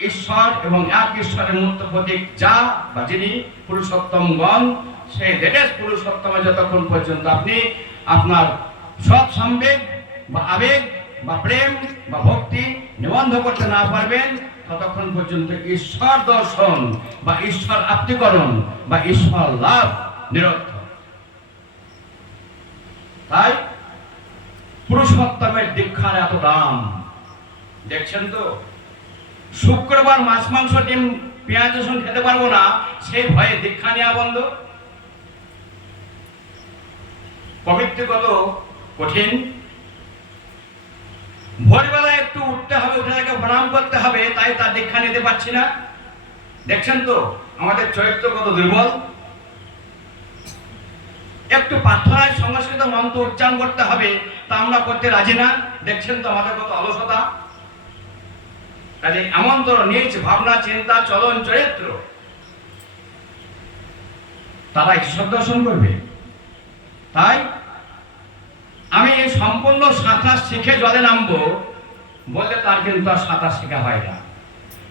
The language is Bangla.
ঈশ্বর এবং এক ঈশ্বরের মূর্ত প্রতীক যা বা যিনি পুরুষোত্তমগণ, সেই লেটেস্ট পুরুষোত্তমে যতক্ষণ পর্যন্ত আপনি আপনার সৎ সম্বেগ বা আবেগ বা প্রেম বা ভক্তি নিবন্ধ করতে না পারবেন, ততক্ষণ পর্যন্ত ঈশ্বর দর্শন বা ঈশ্বর আত্মীকরণ বা ঈশ্বর লাভ নিরর্থক। তাই পুরুষোত্তমের দীক্ষার এত দাম দেখছেন তো। শুক্রবার মাছ মাংস ডিম পেঁয়াজ রসুন খেতে পারবো না, সেই ভয়ে দীক্ষা নেওয়া বন্ধ। পবিত্র কত কঠিন। ভোরবেলায় একটু উঠতে হবে, উঠে তাকে প্রণাম করতে হবে, তাই তার দীক্ষা নিতে পারছি না। দেখছেন তো আমাদের চরিত্র কত দুর্বল। একটু প্রার্থনায় সংস্কৃত মন্ত্র উচ্চারণ করতে হবে, তা আমরা করতে রাজি না। দেখছেন তো আমাদের কত অলসতা। কাজে এমনতর নিজ ভাবনা চিন্তা চলন চরিত্র, তারা ঈশ্বর দর্শন করবে। তাই আমি সম্পূর্ণ সাঁতার শিখে জলে নামবো বললে তার কিন্তু আর সাঁতার শেখা হয় না।